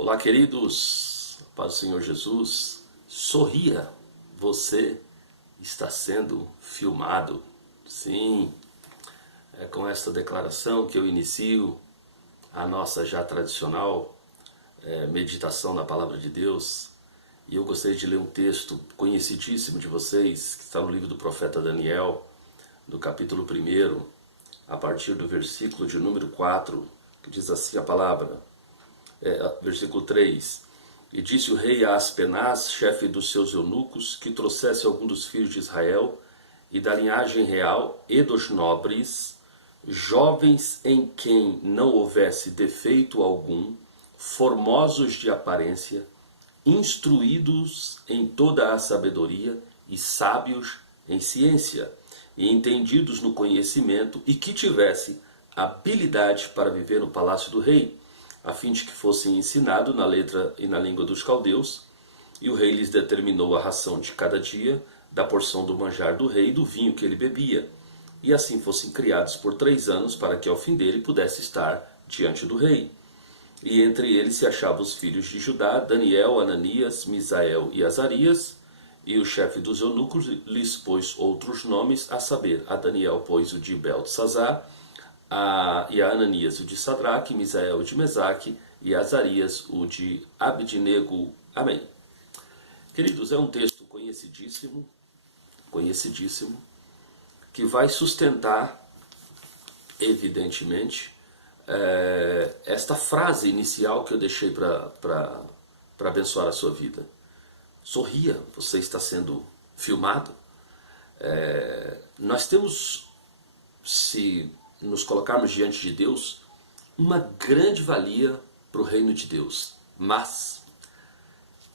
Olá, queridos, paz do Senhor Jesus. Sorria, você está sendo filmado. Sim, é com esta declaração que eu inicio a nossa já tradicional meditação na Palavra de Deus. E eu gostaria de ler um texto conhecidíssimo de vocês, que está no livro do profeta Daniel, no capítulo 1, a partir do versículo de número 4, que diz assim a palavra. Versículo 3: E disse o rei a Aspenaz, chefe dos seus eunucos, que trouxesse algum dos filhos de Israel e da linhagem real e dos nobres, jovens em quem não houvesse defeito algum, formosos de aparência, instruídos em toda a sabedoria e sábios em ciência, e entendidos no conhecimento, e que tivesse habilidade para viver no palácio do rei, a fim de que fossem ensinados na letra e na língua dos caldeus. E o rei lhes determinou a ração de cada dia, da porção do manjar do rei e do vinho que ele bebia, e assim fossem criados por 3 anos, para que ao fim dele pudesse estar diante do rei. E entre eles se achavam os filhos de Judá, Daniel, Ananias, Misael e Azarias, e o chefe dos eunucos lhes pôs outros nomes, a saber, a Daniel pôs o de Beltesazar, e a Ananias o de Sadraque, Misael o de Mesaque, e a Azarias o de Abednego. Amém. Queridos, é um texto conhecidíssimo, que vai sustentar, evidentemente, esta frase inicial que eu deixei para abençoar a sua vida. Sorria, você está sendo filmado. Nós temos, se nos colocarmos diante de Deus, uma grande valia para o reino de Deus. Mas,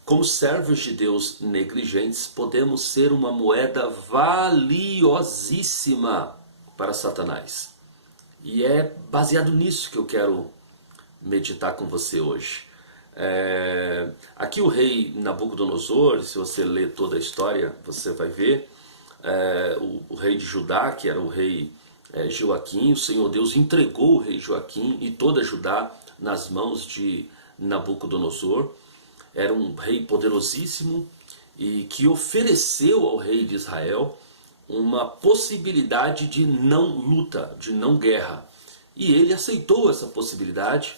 como servos de Deus negligentes, podemos ser uma moeda valiosíssima para Satanás. E é baseado nisso que eu quero meditar com você hoje. Aqui o rei Nabucodonosor, se você ler toda a história, você vai ver, o rei de Judá, que era o rei Joaquim, o Senhor Deus entregou o rei Joaquim e toda Judá nas mãos de Nabucodonosor. Era um rei poderosíssimo e que ofereceu ao rei de Israel uma possibilidade de não luta, de não guerra. E ele aceitou essa possibilidade,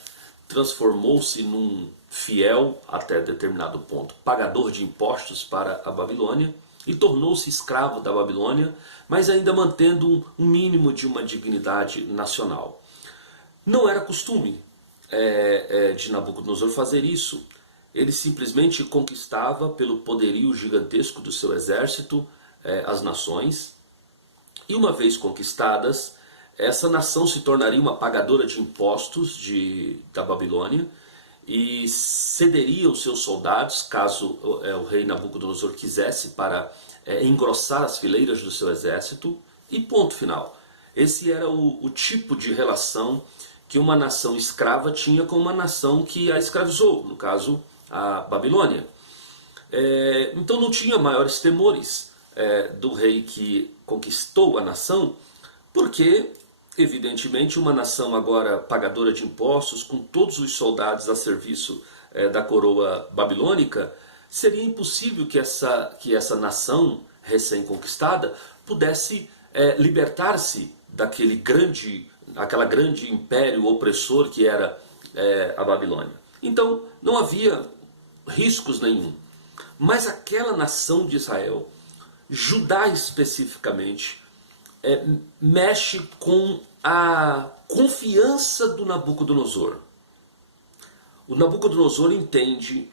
transformou-se num fiel, até determinado ponto, pagador de impostos para a Babilônia, e tornou-se escravo da Babilônia, mas ainda mantendo um mínimo de uma dignidade nacional. Não era costume de Nabucodonosor fazer isso. Ele simplesmente conquistava, pelo poderio gigantesco do seu exército, as nações. E uma vez conquistadas, essa nação se tornaria uma pagadora de impostos da Babilônia, e cederia os seus soldados, caso o rei Nabucodonosor quisesse, para engrossar as fileiras do seu exército, e ponto final. Esse era o tipo de relação que uma nação escrava tinha com uma nação que a escravizou, no caso a Babilônia. Então não tinha maiores temores do rei que conquistou a nação, porque evidentemente uma nação agora pagadora de impostos, com todos os soldados a serviço da coroa babilônica, seria impossível que essa nação recém-conquistada pudesse libertar-se aquela grande império opressor que era a Babilônia. Então não havia riscos nenhum. Mas aquela nação de Israel, Judá especificamente, mexe com a confiança do Nabucodonosor. O Nabucodonosor entende,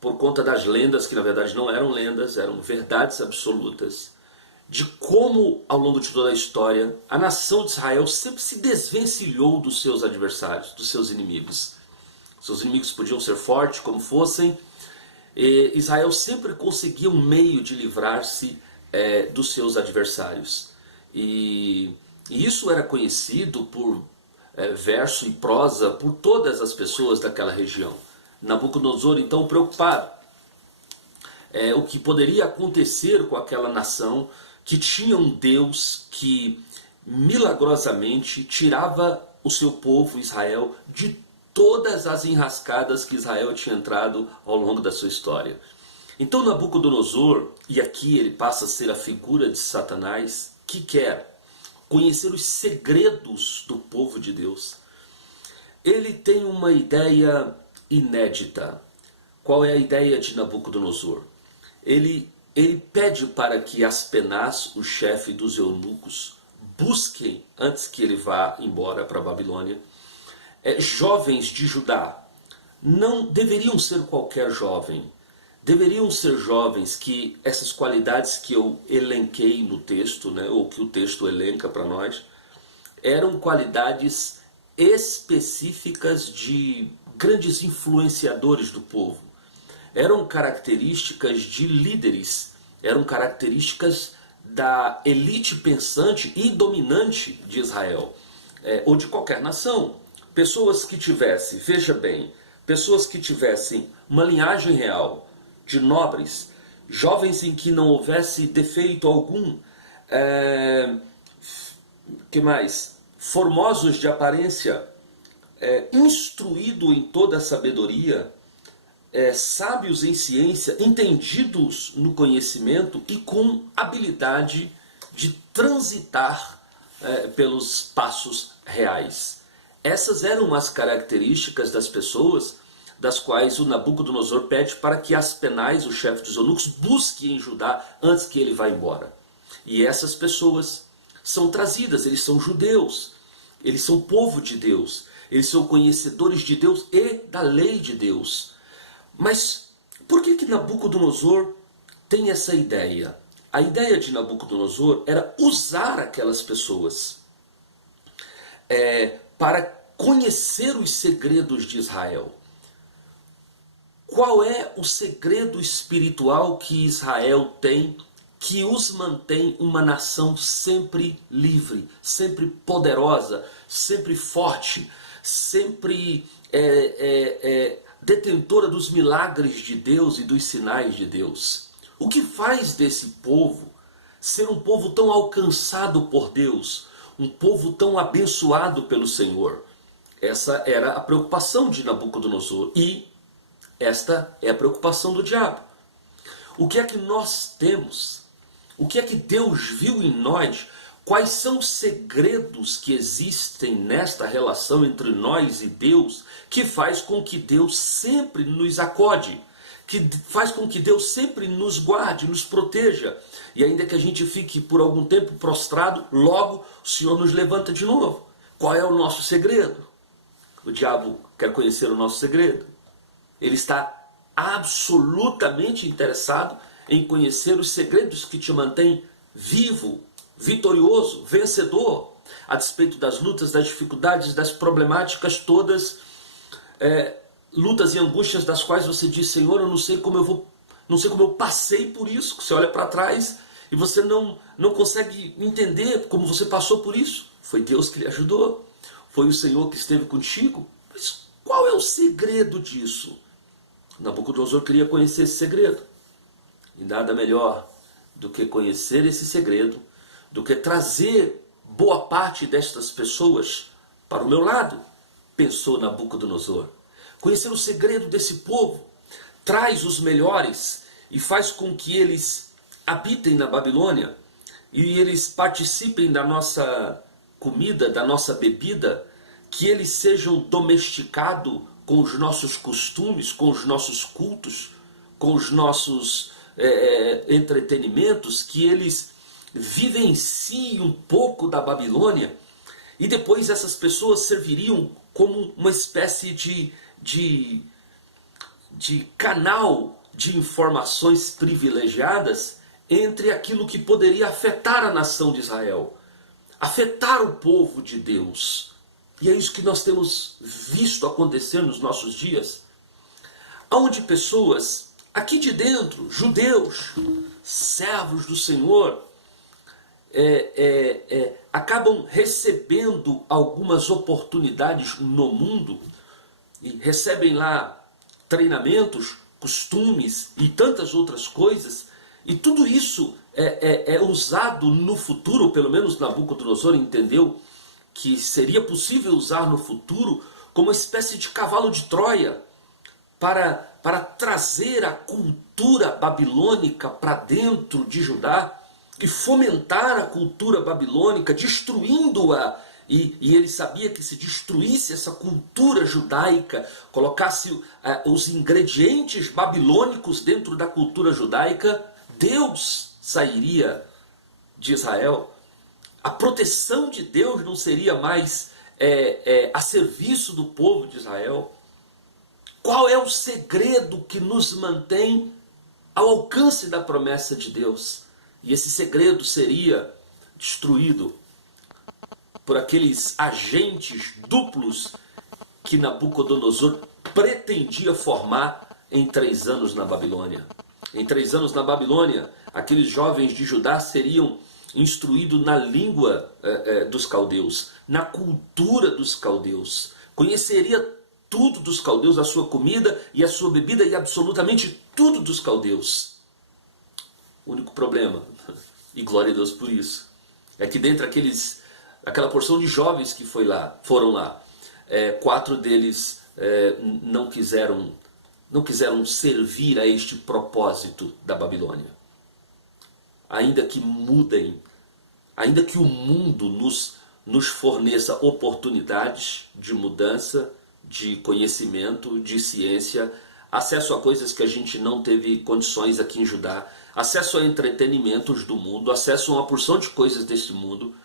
por conta das lendas, que na verdade não eram lendas, eram verdades absolutas, de como ao longo de toda a história a nação de Israel sempre se desvencilhou dos seus adversários, dos seus inimigos. Seus inimigos podiam ser fortes como fossem, Israel sempre conseguia um meio de livrar-se dos seus adversários. E isso era conhecido por verso e prosa por todas as pessoas daquela região. Nabucodonosor, então, preocupado, o que poderia acontecer com aquela nação que tinha um Deus que milagrosamente tirava o seu povo Israel de todas as enrascadas que Israel tinha entrado ao longo da sua história. Então Nabucodonosor, e aqui ele passa a ser a figura de Satanás, que quer conhecer os segredos do povo de Deus. Ele tem uma ideia inédita. Qual é a ideia de Nabucodonosor? Ele pede para que Aspenaz, o chefe dos eunucos, busquem, antes que ele vá embora para a Babilônia, jovens de Judá. Não deveriam ser qualquer jovem. Deveriam ser jovens que essas qualidades que eu elenquei no texto, né, ou que o texto elenca para nós, eram qualidades específicas de grandes influenciadores do povo. Eram características de líderes, eram características da elite pensante e dominante de Israel, ou de qualquer nação. Pessoas que tivessem, veja bem, pessoas que tivessem uma linhagem real, de nobres, jovens em que não houvesse defeito algum, que mais? Formosos de aparência, instruído em toda a sabedoria, sábios em ciência, entendidos no conhecimento e com habilidade de transitar pelos passos reais. Essas eram as características das pessoas das quais o Nabucodonosor pede para que Aspenaz, o chefe dos eunucos, busque em Judá antes que ele vá embora. E essas pessoas são trazidas, eles são judeus, eles são povo de Deus, eles são conhecedores de Deus e da lei de Deus. Mas por que Nabucodonosor tem essa ideia? A ideia de Nabucodonosor era usar aquelas pessoas para conhecer os segredos de Israel. Qual é o segredo espiritual que Israel tem que os mantém uma nação sempre livre, sempre poderosa, sempre forte, sempre detentora dos milagres de Deus e dos sinais de Deus? O que faz desse povo ser um povo tão alcançado por Deus, um povo tão abençoado pelo Senhor? Essa era a preocupação de Nabucodonosor e esta é a preocupação do diabo. O que é que nós temos? O que é que Deus viu em nós? Quais são os segredos que existem nesta relação entre nós e Deus que faz com que Deus sempre nos acode, que faz com que Deus sempre nos guarde, nos proteja, e ainda que a gente fique por algum tempo prostrado, logo o Senhor nos levanta de novo? Qual é o nosso segredo? O diabo quer conhecer o nosso segredo. Ele está absolutamente interessado em conhecer os segredos que te mantêm vivo, vitorioso, vencedor, a despeito das lutas, das dificuldades, das problemáticas todas, lutas e angústias das quais você diz: Senhor, eu não sei como eu passei por isso. Você olha para trás e você não consegue entender como você passou por isso. Foi Deus que lhe ajudou, foi o Senhor que esteve contigo. Mas qual é o segredo disso? Nabucodonosor queria conhecer esse segredo. E nada melhor do que conhecer esse segredo, do que trazer boa parte destas pessoas para o meu lado, pensou Nabucodonosor. Conhecer o segredo desse povo traz os melhores e faz com que eles habitem na Babilônia e eles participem da nossa comida, da nossa bebida, que eles sejam domesticados com os nossos costumes, com os nossos cultos, com os nossos entretenimentos, que eles vivenciem um pouco da Babilônia, e depois essas pessoas serviriam como uma espécie de canal de informações privilegiadas entre aquilo que poderia afetar a nação de Israel, afetar o povo de Deus. E é isso que nós temos visto acontecer nos nossos dias, onde pessoas aqui de dentro, judeus, servos do Senhor, acabam recebendo algumas oportunidades no mundo e recebem lá treinamentos, costumes e tantas outras coisas, e tudo isso é usado no futuro, pelo menos Nabucodonosor entendeu que seria possível usar no futuro como uma espécie de cavalo de Troia, para trazer a cultura babilônica para dentro de Judá e fomentar a cultura babilônica, destruindo-a. E ele sabia que se destruísse essa cultura judaica, colocasse os ingredientes babilônicos dentro da cultura judaica, Deus sairia de Israel. A proteção de Deus não seria mais a serviço do povo de Israel. Qual é o segredo que nos mantém ao alcance da promessa de Deus? E esse segredo seria destruído por aqueles agentes duplos que Nabucodonosor pretendia formar em 3 anos na Babilônia. Em 3 anos na Babilônia, aqueles jovens de Judá seriam instruídos na língua dos caldeus, na cultura dos caldeus. Conheceria tudo dos caldeus, a sua comida e a sua bebida e absolutamente tudo dos caldeus. O único problema, e glória a Deus por isso, é que dentre aquela porção de jovens que foram lá, 4 deles não quiseram servir a este propósito da Babilônia. Ainda que mudem, ainda que o mundo nos forneça oportunidades de mudança, de conhecimento, de ciência, acesso a coisas que a gente não teve condições aqui em Judá, acesso a entretenimentos do mundo, acesso a uma porção de coisas desse mundo,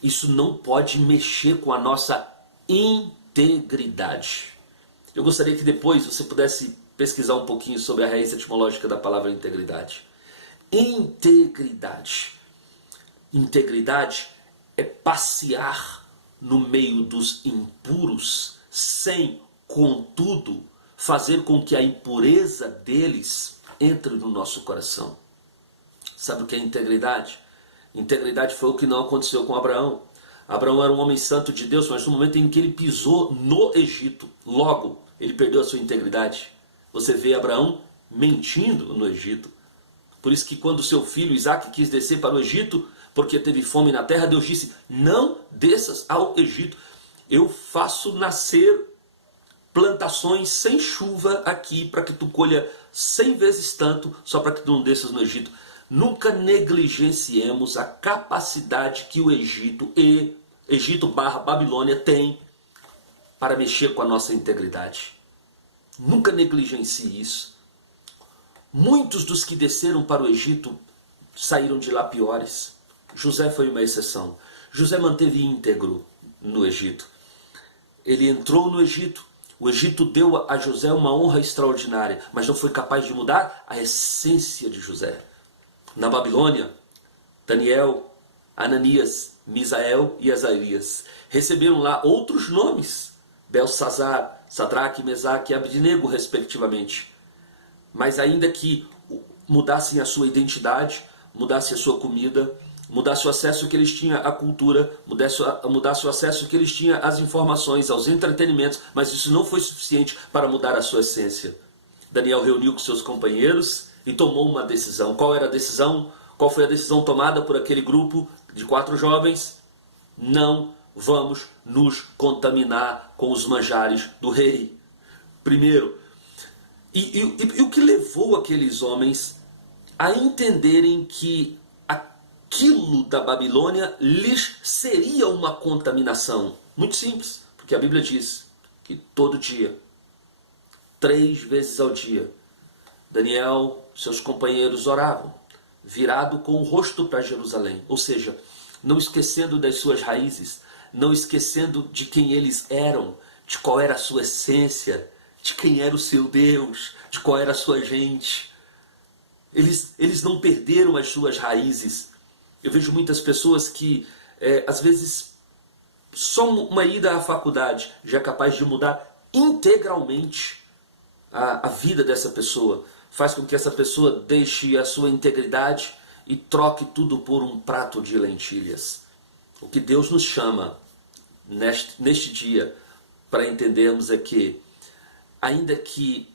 isso não pode mexer com a nossa integridade. Eu gostaria que depois você pudesse pesquisar um pouquinho sobre a raiz etimológica da palavra integridade. Integridade. Integridade é passear no meio dos impuros, sem, contudo, fazer com que a impureza deles entre no nosso coração. Sabe o que é integridade? Integridade foi o que não aconteceu com Abraão. Abraão era um homem santo de Deus, mas no momento em que ele pisou no Egito, logo ele perdeu a sua integridade. Você vê Abraão mentindo no Egito. Por isso que quando seu filho Isaac quis descer para o Egito, porque teve fome na terra, Deus disse: não desças ao Egito. Eu faço nascer plantações sem chuva aqui, para que tu colha 100 vezes tanto, só para que tu não desças no Egito. Nunca negligenciemos a capacidade que o Egito/Babilônia tem para mexer com a nossa integridade. Nunca negligencie isso. Muitos dos que desceram para o Egito saíram de lá piores. José foi uma exceção. José manteve íntegro no Egito. Ele entrou no Egito. O Egito deu a José uma honra extraordinária, mas não foi capaz de mudar a essência de José. Na Babilônia, Daniel, Ananias, Misael e Azarias receberam lá outros nomes: Belsazar, Sadraque, Mesaque e Abednego, respectivamente. Mas ainda que mudassem a sua identidade, mudassem a sua comida, mudasse o acesso que eles tinham à cultura, mudasse o acesso que eles tinham às informações, aos entretenimentos, mas isso não foi suficiente para mudar a sua essência. Daniel reuniu com seus companheiros e tomou uma decisão. Qual era a decisão? Qual foi a decisão tomada por aquele grupo de 4 jovens? Não vamos nos contaminar com os manjares do rei. Primeiro. E o que levou aqueles homens a entenderem que aquilo da Babilônia lhes seria uma contaminação? Muito simples, porque a Bíblia diz que todo dia, 3 vezes ao dia, Daniel, seus companheiros oravam, virado com o rosto para Jerusalém, ou seja, não esquecendo das suas raízes, não esquecendo de quem eles eram, de qual era a sua essência, de quem era o seu Deus, de qual era a sua gente. Eles não perderam as suas raízes. Eu vejo muitas pessoas que, às vezes, só uma ida à faculdade já é capaz de mudar integralmente a vida dessa pessoa. Faz com que essa pessoa deixe a sua integridade e troque tudo por um prato de lentilhas. O que Deus nos chama neste dia para entendermos é que, ainda que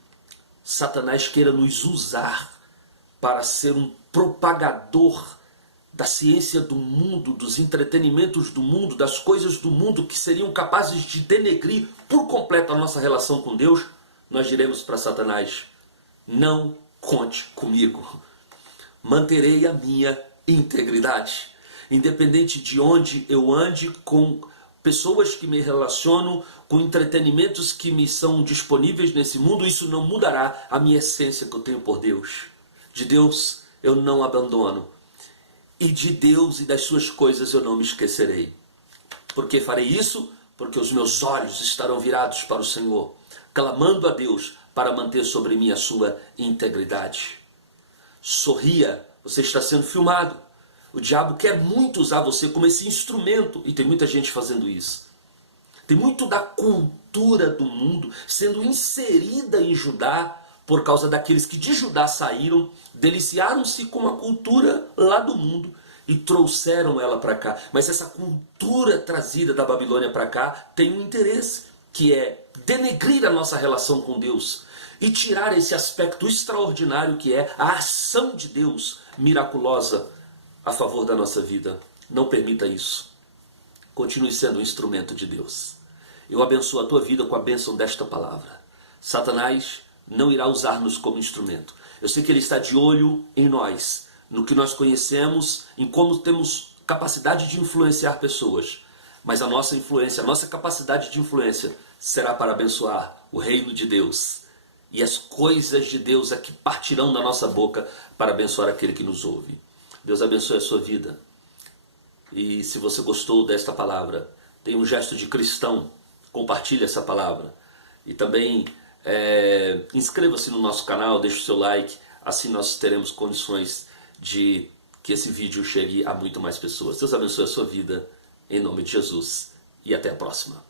Satanás queira nos usar para ser um propagador da ciência do mundo, dos entretenimentos do mundo, das coisas do mundo que seriam capazes de denegrir por completo a nossa relação com Deus, nós diremos para Satanás: não conte comigo. Manterei a minha integridade. Independente de onde eu ande, com pessoas que me relacionam, com entretenimentos que me são disponíveis nesse mundo, isso não mudará a minha essência que eu tenho por Deus. De Deus eu não abandono. E de Deus e das suas coisas eu não me esquecerei. Por que farei isso? Porque os meus olhos estarão virados para o Senhor, clamando a Deus para manter sobre mim a sua integridade. Sorria, você está sendo filmado. O diabo quer muito usar você como esse instrumento, e tem muita gente fazendo isso. Tem muito da cultura do mundo sendo inserida em Judá, por causa daqueles que de Judá saíram, deliciaram-se com a cultura lá do mundo e trouxeram ela para cá. Mas essa cultura trazida da Babilônia para cá tem um interesse, que é denegrir a nossa relação com Deus e tirar esse aspecto extraordinário que é a ação de Deus miraculosa a favor da nossa vida. Não permita isso. Continue sendo um instrumento de Deus. Eu abençoo a tua vida com a bênção desta palavra. Satanás não irá usar-nos como instrumento. Eu sei que ele está de olho em nós, no que nós conhecemos, em como temos capacidade de influenciar pessoas. Mas a nossa influência, a nossa capacidade de influência será para abençoar o reino de Deus. E as coisas de Deus é que partirão da nossa boca para abençoar aquele que nos ouve. Deus abençoe a sua vida. E se você gostou desta palavra, tem um gesto de cristão, compartilhe essa palavra. E também inscreva-se no nosso canal, deixe o seu like, assim nós teremos condições de que esse vídeo chegue a muito mais pessoas. Deus abençoe a sua vida, em nome de Jesus, e até a próxima.